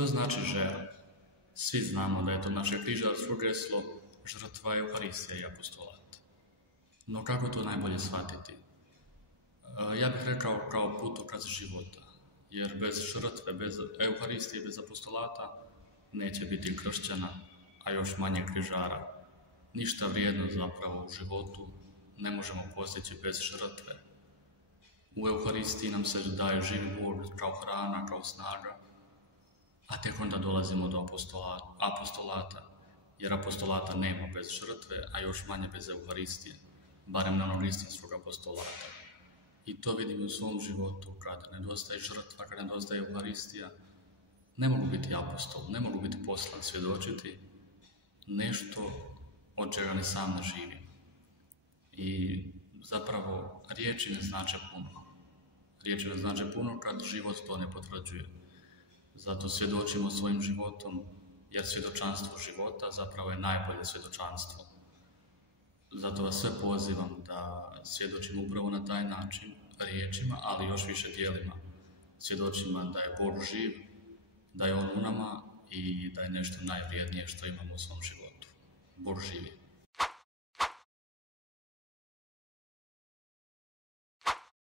Što znači žera? Svi znamo da je to naše križarsko geslo, žrtva, Euharistija i apostolat. No kako to najbolje shvatiti? Ja bih rekao kao putokaz života, jer bez žrtve, bez Euharistije, bez apostolata neće biti kršćana, a još manje križara. Ništa vrijedno zapravo u životu ne možemo postići bez žrtve. U Euharistiji nam se daje živi Bog kao hrana, kao snaga, a tek onda dolazimo do apostolata, jer apostolata nema bez žrtve, a još manje bez Euharistije, barem na onog istinskog apostolata. I to vidimo u svom životu, kada nedostaje žrtva, kada nedostaje Euharistija, ne mogu biti apostol, ne mogu biti poslan svjedočiti nešto od čega ne sam ne živim. I zapravo riječi ne znače puno. Riječi ne znače puno kad život to ne potvrđuje. Zato svjedočimo svojim životom, jer svjedočanstvo života zapravo je najbolje svjedočanstvo. Zato vas sve pozivam da svjedočimo upravo na taj način, riječima, ali još više djelima. Svjedočimo da je Bog živ, da je On u nama i da je nešto najvrijednije što imamo u svom životu. Bog živi.